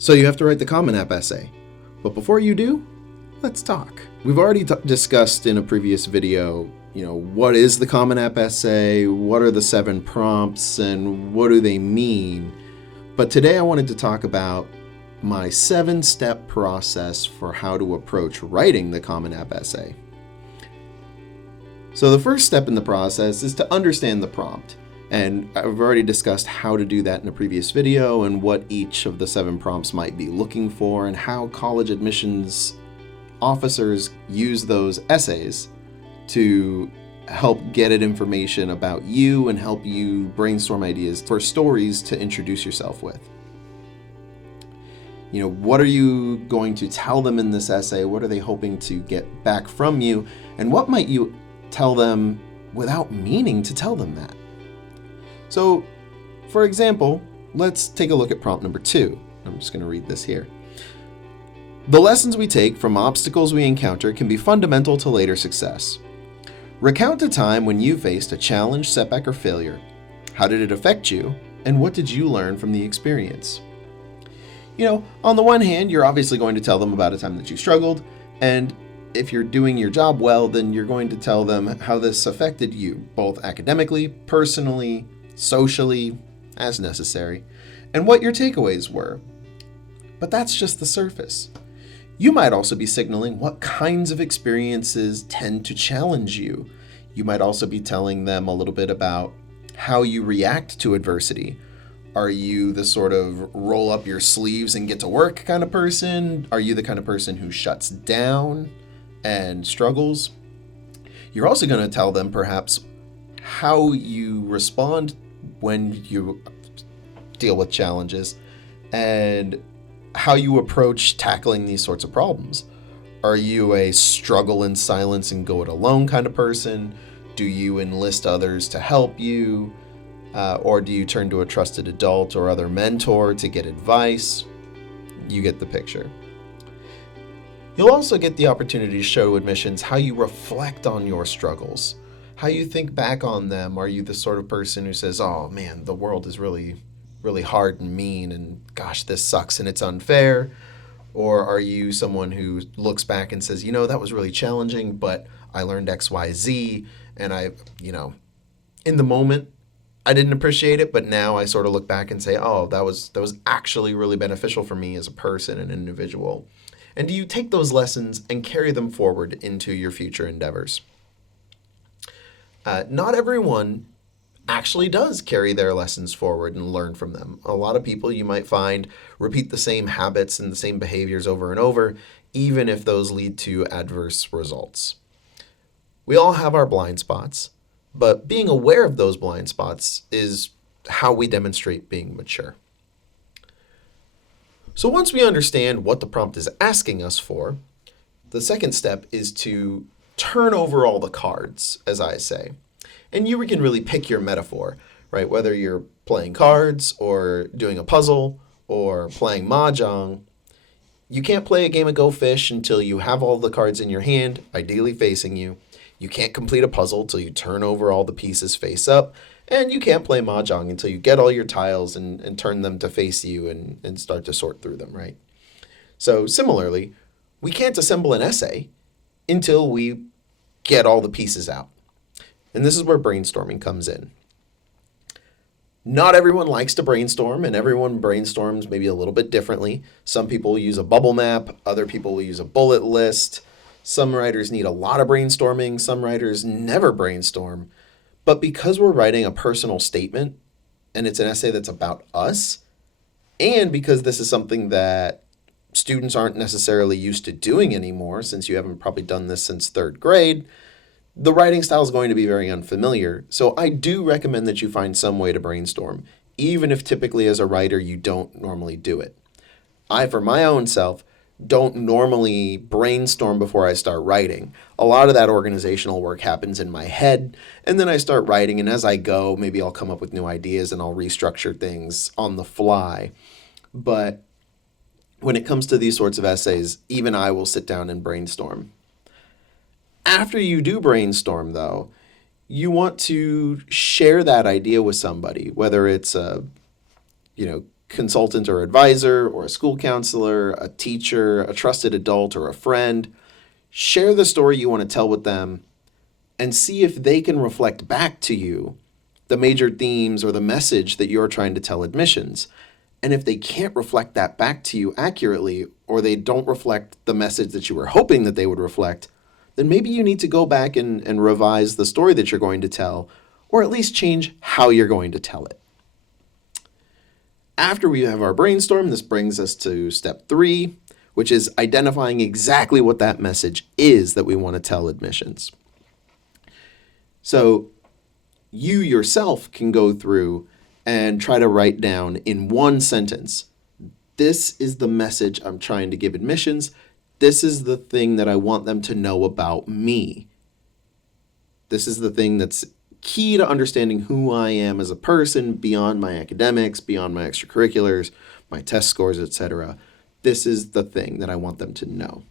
So you have to write the Common App essay. But before you do, let's talk. We've already discussed in a previous video, what is the Common App essay, what are the 7 prompts, and what do they mean? But today I wanted to talk about my 7-step process for how to approach writing the Common App essay. So the first step in the process is to understand the prompt. And I've already discussed how to do that in a previous video and what each of the 7 prompts might be looking for and how college admissions officers use those essays to help get at information about you and help you brainstorm ideas for stories to introduce yourself with. What are you going to tell them in this essay? What are they hoping to get back from you? And what might you tell them without meaning to tell them that? So, for example, let's take a look at prompt number 2. I'm just going to read this here. The lessons we take from obstacles we encounter can be fundamental to later success. Recount a time when you faced a challenge, setback, or failure. How did it affect you, and what did you learn from the experience? On the one hand, you're obviously going to tell them about a time that you struggled, and if you're doing your job well, then you're going to tell them how this affected you, both academically, personally, socially, as necessary, and what your takeaways were. But that's just the surface. You might also be signaling what kinds of experiences tend to challenge you. You might also be telling them a little bit about how you react to adversity. Are you the sort of roll up your sleeves and get to work kind of person? Are you the kind of person who shuts down and struggles? You're also going to tell them perhaps how you respond when you deal with challenges and how you approach tackling these sorts of problems. Are you a struggle in silence and go it alone kind of person? Do you enlist others to help you? Or do you turn to a trusted adult or other mentor to get advice? You get the picture. You'll also get the opportunity to show admissions how you reflect on your struggles, how you think back on them. Are you the sort of person who says, oh man, the world is really, really hard and mean, and gosh, this sucks and it's unfair? Or are you someone who looks back and says, that was really challenging, but I learned X, Y, Z, and in the moment, I didn't appreciate it, but now I sort of look back and say, oh, that was actually really beneficial for me as a person and an individual. And do you take those lessons and carry them forward into your future endeavors? Not everyone actually does carry their lessons forward and learn from them. A lot of people, you might find, repeat the same habits and the same behaviors over and over, even if those lead to adverse results. We all have our blind spots, but being aware of those blind spots is how we demonstrate being mature. So once we understand what the prompt is asking us for, the second step is to turn over all the cards, as I say. And you can really pick your metaphor, right? Whether you're playing cards or doing a puzzle or playing mahjong, you can't play a game of Go Fish until you have all the cards in your hand, ideally facing you. You can't complete a puzzle till you turn over all the pieces face up. And you can't play mahjong until you get all your tiles and turn them to face you and start to sort through them, right? So similarly, we can't assemble an essay until we get all the pieces out. And this is where brainstorming comes in. Not everyone likes to brainstorm, and everyone brainstorms maybe a little bit differently. Some people use a bubble map, other people will use a bullet list. Some writers need a lot of brainstorming, some writers never brainstorm. But because we're writing a personal statement, and it's an essay that's about us, and because this is something that students aren't necessarily used to doing anymore, since you haven't probably done this since 3rd grade, the writing style is going to be very unfamiliar. So I do recommend that you find some way to brainstorm, even if typically as a writer you don't normally do it. I, for my own self, don't normally brainstorm before I start writing. A lot of that organizational work happens in my head, and then I start writing, and as I go, maybe I'll come up with new ideas and I'll restructure things on the fly. But when it comes to these sorts of essays, even I will sit down and brainstorm. After you do brainstorm, though, you want to share that idea with somebody, whether it's a consultant or advisor or a school counselor, a teacher, a trusted adult, or a friend. Share the story you want to tell with them and see if they can reflect back to you the major themes or the message that you're trying to tell admissions. And if they can't reflect that back to you accurately, or they don't reflect the message that you were hoping that they would reflect, then maybe you need to go back and revise the story that you're going to tell, or at least change how you're going to tell it. After we have our brainstorm, this brings us to step 3, which is identifying exactly what that message is that we want to tell admissions. So you yourself can go through and try to write down in one sentence, this is the message I'm trying to give admissions. This is the thing that I want them to know about me. This is the thing that's key to understanding who I am as a person beyond my academics, beyond my extracurriculars, my test scores, etc. This is the thing that I want them to know.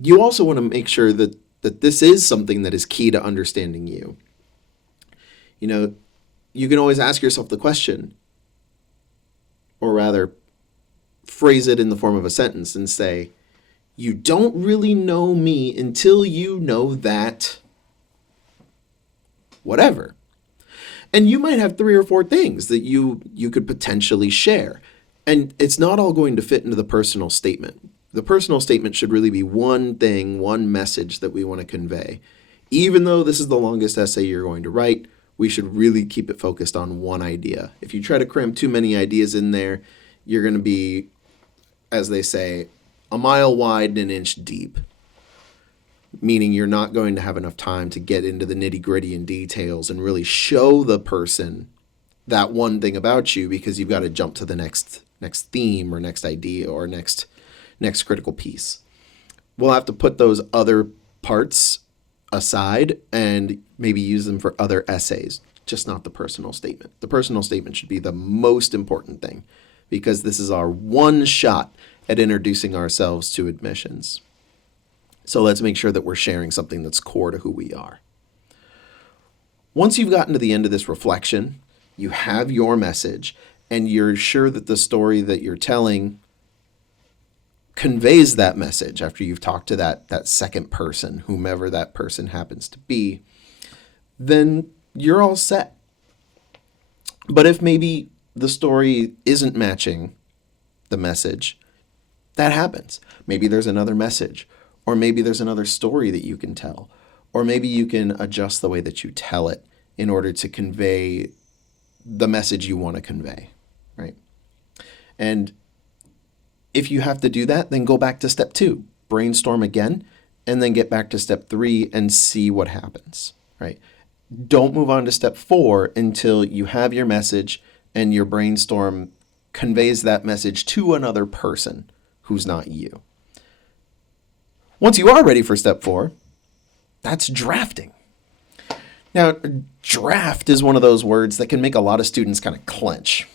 You also want to make sure that this is something that is key to understanding you. You know, you can always ask yourself the question, or rather phrase it in the form of a sentence and say, you don't really know me until you know that whatever. And you might have 3 or 4 things that you could potentially share. And it's not all going to fit into the personal statement. The personal statement should really be one thing, one message that we want to convey. Even though this is the longest essay you're going to write, we should really keep it focused on one idea. If you try to cram too many ideas in there, you're going to be, as they say, a mile wide and an inch deep, meaning you're not going to have enough time to get into the nitty-gritty and details and really show the person that one thing about you, because you've got to jump to the next theme or next idea or next critical piece. We'll have to put those other parts aside and maybe use them for other essays, just not the personal statement. The personal statement should be the most important thing, because this is our one shot at introducing ourselves to admissions. So let's make sure that we're sharing something that's core to who we are. Once you've gotten to the end of this reflection, you have your message, and you're sure that the story that you're telling conveys that message after you've talked to that second person, whomever that person happens to be, then you're all set. But if maybe the story isn't matching the message, that happens. Maybe there's another message, or maybe there's another story that you can tell, or maybe you can adjust the way that you tell it in order to convey the message you want to convey, right? And if you have to do that, then go back to step 2, brainstorm again, and then get back to step 3 and see what happens, right? Don't move on to step 4 until you have your message and your brainstorm conveys that message to another person who's not you. Once you are ready for step 4, that's drafting. Now, draft is one of those words that can make a lot of students kind of clench.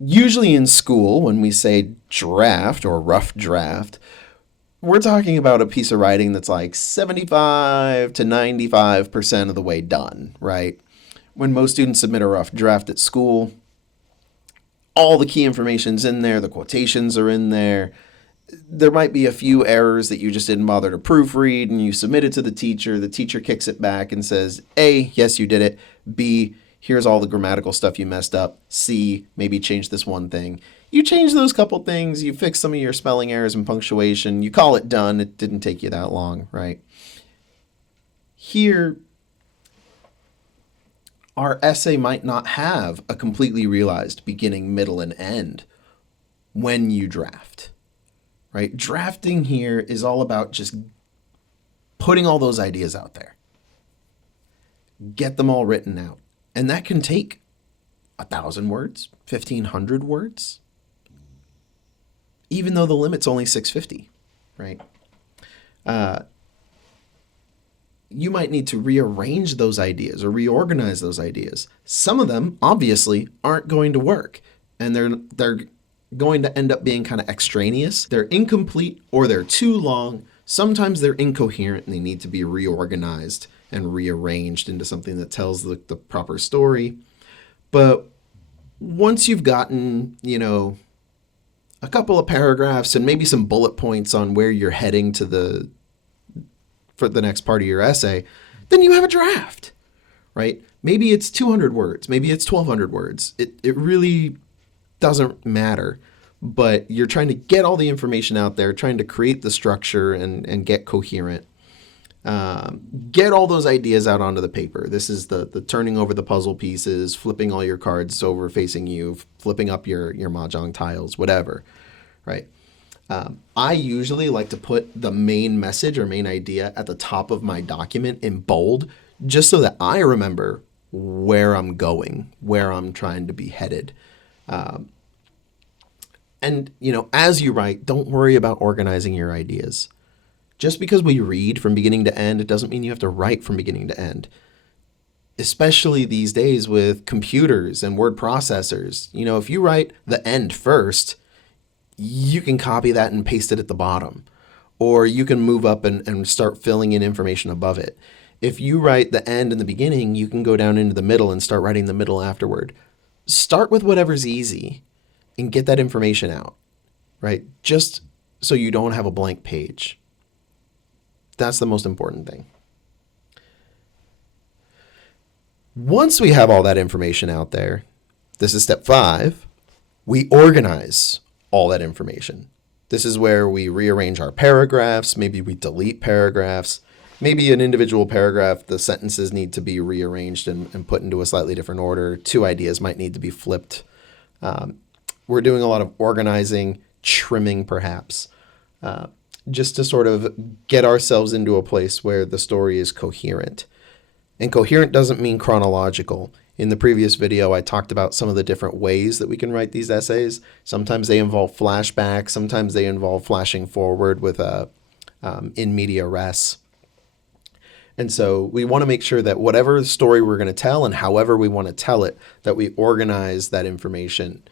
Usually in school, when we say draft or rough draft, we're talking about a piece of writing that's like 75 to 95% of the way done, right? When most students submit a rough draft at school, all the key information's in there, the quotations are in there. There might be a few errors that you just didn't bother to proofread, and you submit it to the teacher kicks it back and says, A, yes, you did it. B, here's all the grammatical stuff you messed up. C, maybe change this one thing. You change those couple things, you fix some of your spelling errors and punctuation, you call it done. It didn't take you that long, right? Here, our essay might not have a completely realized beginning, middle, and end when you draft, right? Drafting here is all about just putting all those ideas out there. Get them all written out. And that can take 1,000 words, 1,500 words, even though the limit's only 650, right? You might need to rearrange those ideas or reorganize those ideas. Some of them, obviously, aren't going to work, and they're going to end up being kind of extraneous. They're incomplete or they're too long. Sometimes they're incoherent and they need to be reorganized and rearranged into something that tells the proper story. But once you've gotten, a couple of paragraphs and maybe some bullet points on where you're heading for the next part of your essay, then you have a draft, right? Maybe it's 200 words, maybe it's 1,200 words. It really doesn't matter, but you're trying to get all the information out there, trying to create the structure and get coherent. Get all those ideas out onto the paper. This is the turning over the puzzle pieces, flipping all your cards over facing you, flipping up your mahjong tiles, whatever, right? I usually like to put the main message or main idea at the top of my document in bold, just so that I remember where I'm going, where I'm trying to be headed. And, as you write, don't worry about organizing your ideas. Just because we read from beginning to end, it doesn't mean you have to write from beginning to end. Especially these days with computers and word processors. If you write the end first, you can copy that and paste it at the bottom. Or you can move up and start filling in information above it. If you write the end in the beginning, you can go down into the middle and start writing the middle afterward. Start with whatever's easy and get that information out, right? Just so you don't have a blank page. That's the most important thing. Once we have all that information out there, this is step 5, we organize all that information. This is where we rearrange our paragraphs. Maybe we delete paragraphs. Maybe an individual paragraph, the sentences need to be rearranged and put into a slightly different order. 2 ideas might need to be flipped. We're doing a lot of organizing, trimming perhaps, just to sort of get ourselves into a place where the story is coherent. And coherent doesn't mean chronological. In the previous video, I talked about some of the different ways that we can write these essays. Sometimes they involve flashback. Sometimes they involve flashing forward with a in media res. And so we want to make sure that whatever story we're going to tell and however we want to tell it, that we organize that information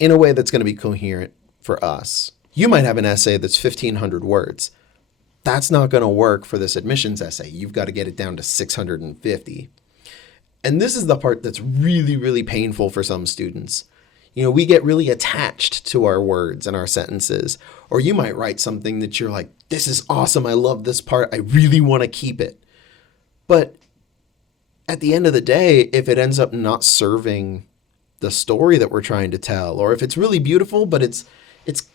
in a way that's going to be coherent for us. You might have an essay that's 1,500 words. That's not going to work for this admissions essay. You've got to get it down to 650. And this is the part that's really, really painful for some students. We get really attached to our words and our sentences. Or you might write something that you're like, this is awesome. I love this part. I really want to keep it. But at the end of the day, if it ends up not serving the story that we're trying to tell, or if it's really beautiful, but it's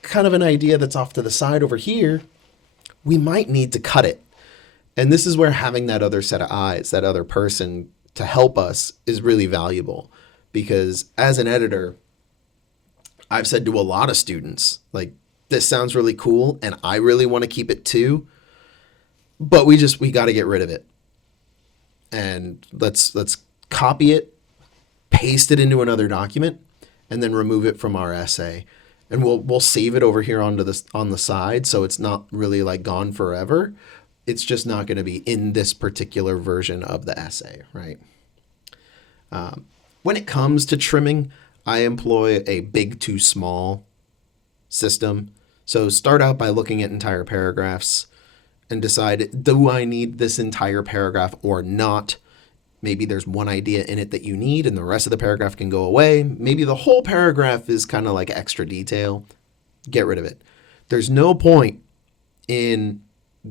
kind of an idea that's off to the side over here, we might need to cut it. And this is where having that other set of eyes, that other person to help us is really valuable. Because as an editor, I've said to a lot of students, like, this sounds really cool and I really want to keep it too, but we got to get rid of it. And let's copy it, paste it into another document, and then remove it from our essay. And we'll save it over here on the side, so it's not really like gone forever. It's just not going to be in this particular version of the essay, right? When it comes to trimming, I employ a big to small system. So start out by looking at entire paragraphs and decide, do I need this entire paragraph or not? Maybe there's one idea in it that you need and the rest of the paragraph can go away. Maybe the whole paragraph is kind of like extra detail. Get rid of it. There's no point in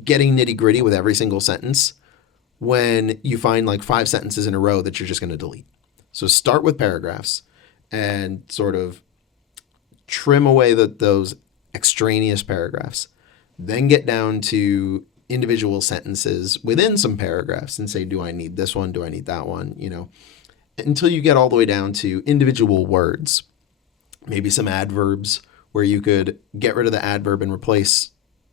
getting nitty gritty with every single sentence when you find like 5 sentences in a row that you're just going to delete. So start with paragraphs and sort of trim away those extraneous paragraphs. Then get down to individual sentences within some paragraphs and say, do I need this one? Do I need that one? Until you get all the way down to individual words. Maybe some adverbs where you could get rid of the adverb and replace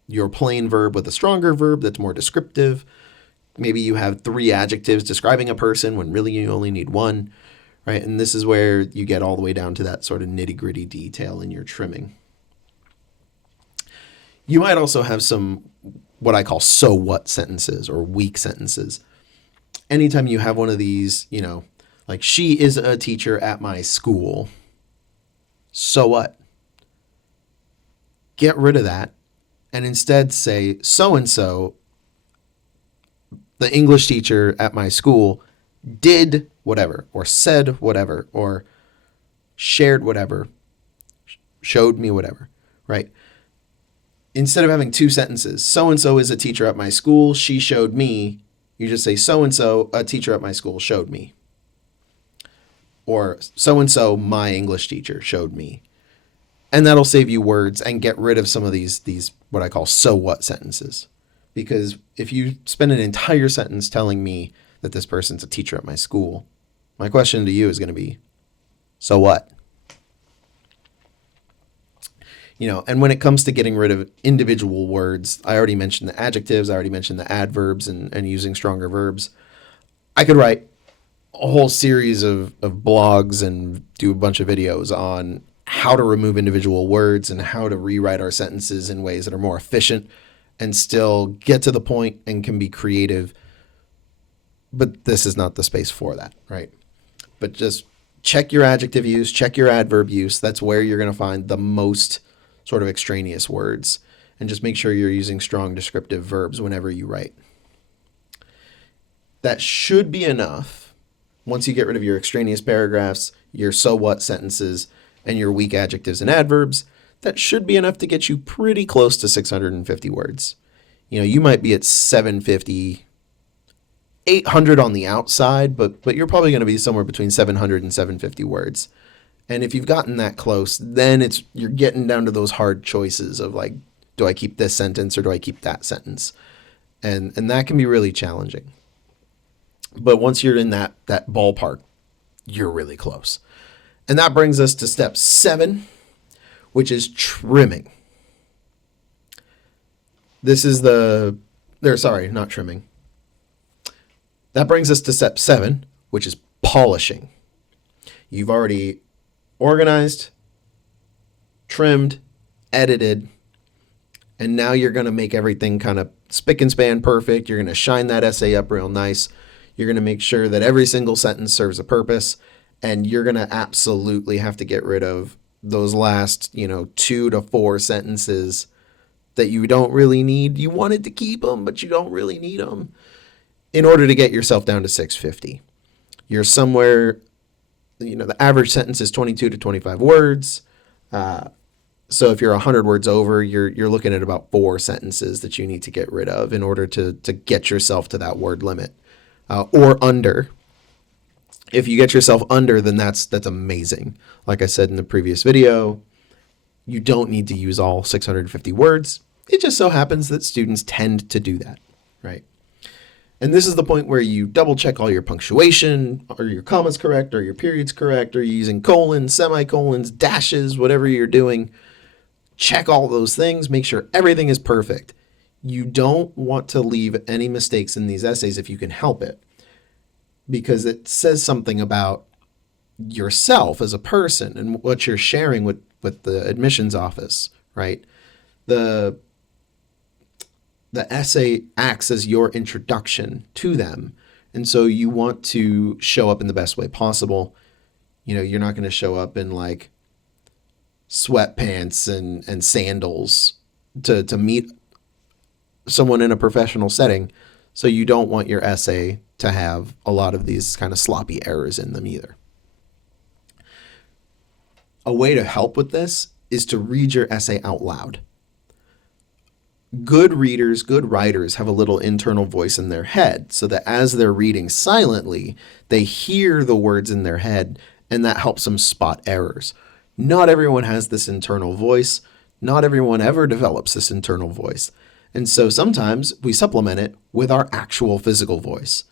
your plain verb with a stronger verb that's more descriptive. Maybe you have 3 adjectives describing a person when really you only need 1, right? And this is where you get all the way down to that sort of nitty-gritty detail in your trimming. You might also have some what I call so what sentences or weak sentences. Anytime you have one of these, like, she is a teacher at my school. So what? Get rid of that and instead say, so-and-so, the English teacher at my school, did whatever, or said whatever, or shared whatever, showed me whatever, right? Instead of having two sentences, so-and-so is a teacher at my school, she showed me, you just say so-and-so, a teacher at my school, showed me. Or so-and-so, my English teacher, showed me. And that'll save you words and get rid of some of these what I call so what sentences. Because if you spend an entire sentence telling me that this person's a teacher at my school, my question to you is going to be, so what? And when it comes to getting rid of individual words, I already mentioned the adjectives, I already mentioned the adverbs and using stronger verbs. I could write a whole series of blogs and do a bunch of videos on how to remove individual words and how to rewrite our sentences in ways that are more efficient and still get to the point and can be creative. But this is not the space for that, right? But just check your adjective use, check your adverb use. That's where you're going to find the most sort of extraneous words. And just make sure you're using strong descriptive verbs whenever you write. That should be enough. Once you get rid of your extraneous paragraphs, your so what sentences, and your weak adjectives and adverbs, that should be enough to get you pretty close to 650 words. You might be at 750, 800 on the outside, but you're probably going to be somewhere between 700 and 750 words. And if you've gotten that close, then you're getting down to those hard choices of like, do I keep this sentence or do I keep that sentence? And that can be really challenging. But once you're in that ballpark, you're really close. And that brings us to step 7, which is trimming. This is not trimming. That brings us to step 7, which is polishing. You've already organized, trimmed, edited, and now you're going to make everything kind of spick and span perfect. You're going to shine that essay up real nice. You're going to make sure that every single sentence serves a purpose. And you're going to absolutely have to get rid of those last, 2 to 4 sentences that you don't really need. You wanted to keep them, but you don't really need them in order to get yourself down to 650. You're somewhere, the average sentence is 22 to 25 words. So if you're 100 words over, you're looking at about 4 sentences that you need to get rid of in order to get yourself to that word limit or under. If you get yourself under, then that's amazing. Like I said in the previous video, you don't need to use all 650 words. It just so happens that students tend to do that, right? And this is the point where you double check all your punctuation, are your commas correct, are your periods correct, are you using colons, semicolons, dashes, whatever you're doing. Check all those things, make sure everything is perfect. You don't want to leave any mistakes in these essays if you can help it, because it says something about yourself as a person and what you're sharing with the admissions office, right? The essay acts as your introduction to them. And so you want to show up in the best way possible. You're not going to show up in like sweatpants and sandals to meet someone in a professional setting. So you don't want your essay to have a lot of these kind of sloppy errors in them either. A way to help with this is to read your essay out loud. Good readers, good writers have a little internal voice in their head so that as they're reading silently, they hear the words in their head and that helps them spot errors. Not everyone has this internal voice. Not everyone ever develops this internal voice. And so sometimes we supplement it with our actual physical voice.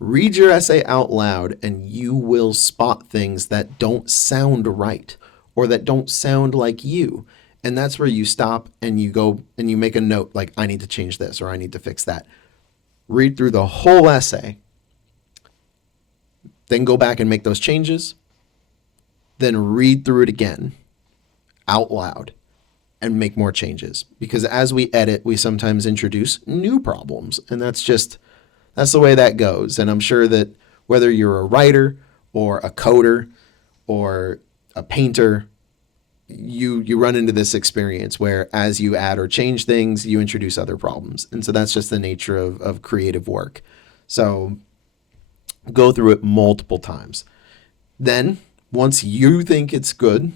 Read your essay out loud and you will spot things that don't sound right or that don't sound like you. And that's where you stop and you go and you make a note like, I need to change this or I need to fix that. Read through the whole essay, then go back and make those changes, then read through it again out loud and make more changes. Because as we edit, we sometimes introduce new problems. And that's the way that goes. And I'm sure that whether you're a writer or a coder or a painter, you run into this experience where as you add or change things, you introduce other problems. And so that's just the nature of creative work. So Go through it multiple times. Then, once you think it's good,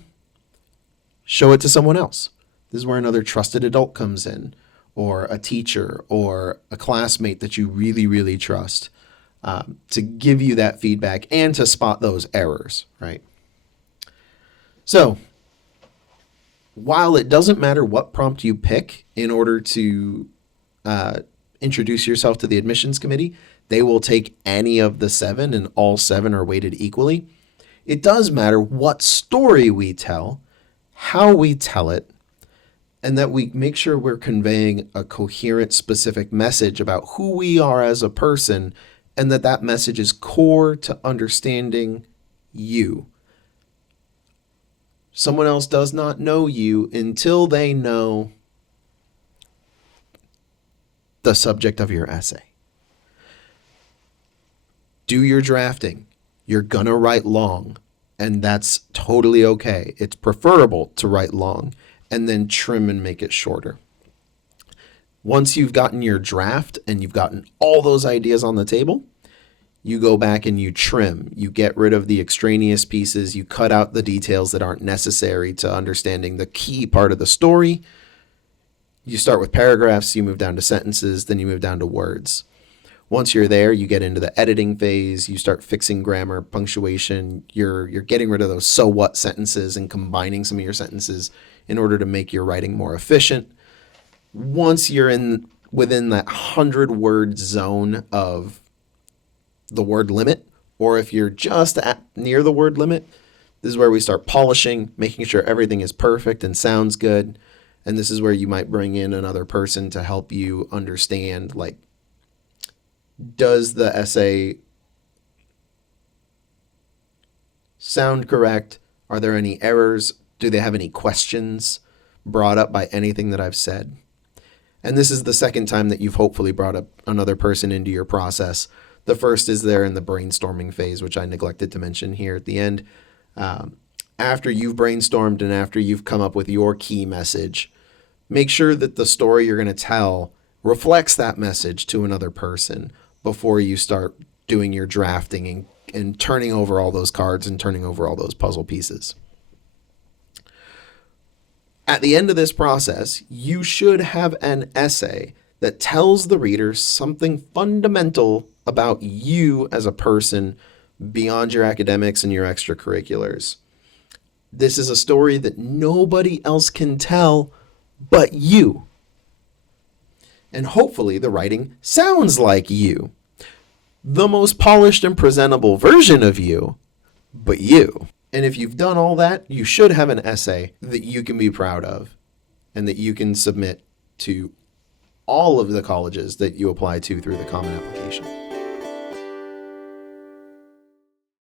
show it to someone else. This is where another trusted adult comes in, or a teacher, or a classmate that you really, really trust, to give you that feedback and to spot those errors, right? So, while it doesn't matter what prompt you pick in order to introduce yourself to the admissions committee, they will take any of the 7 and all 7 are weighted equally. It does matter what story we tell, how we tell it, and that we make sure we're conveying a coherent, specific message about who we are as a person, and that that message is core to understanding you. Someone else does not know you until they know the subject of your essay. Do your drafting. You're going to write long, and that's totally okay. It's preferable to write long and then trim and make it shorter. Once you've gotten your draft and you've gotten all those ideas on the table, you go back and you trim. You get rid of the extraneous pieces. You cut out the details that aren't necessary to understanding the key part of the story. You start with paragraphs, you move down to sentences, then you move down to words. Once you're there, you get into the editing phase. You start fixing grammar, punctuation. You're getting rid of those so what sentences and combining some of your sentences in order to make your writing more efficient. Once you're within that 100-word zone of the word limit, or if you're just near the word limit, this is where we start polishing, making sure everything is perfect and sounds good. And this is where you might bring in another person to help you understand, like, does the essay sound correct? Are there any errors? Do they have any questions brought up by anything that I've said? And this is the second time that you've hopefully brought up another person into your process. The first is there in the brainstorming phase, which I neglected to mention here at the end. After you've brainstormed and after you've come up with your key message, make sure that the story you're going to tell reflects that message to another person before you start doing your drafting and turning over all those cards and turning over all those puzzle pieces. At the end of this process, you should have an essay that tells the reader something fundamental about you as a person beyond your academics and your extracurriculars. This is a story that nobody else can tell but you. And hopefully the writing sounds like you. The most polished and presentable version of you, but you. And if you've done all that, you should have an essay that you can be proud of and that you can submit to all of the colleges that you apply to through the Common Application.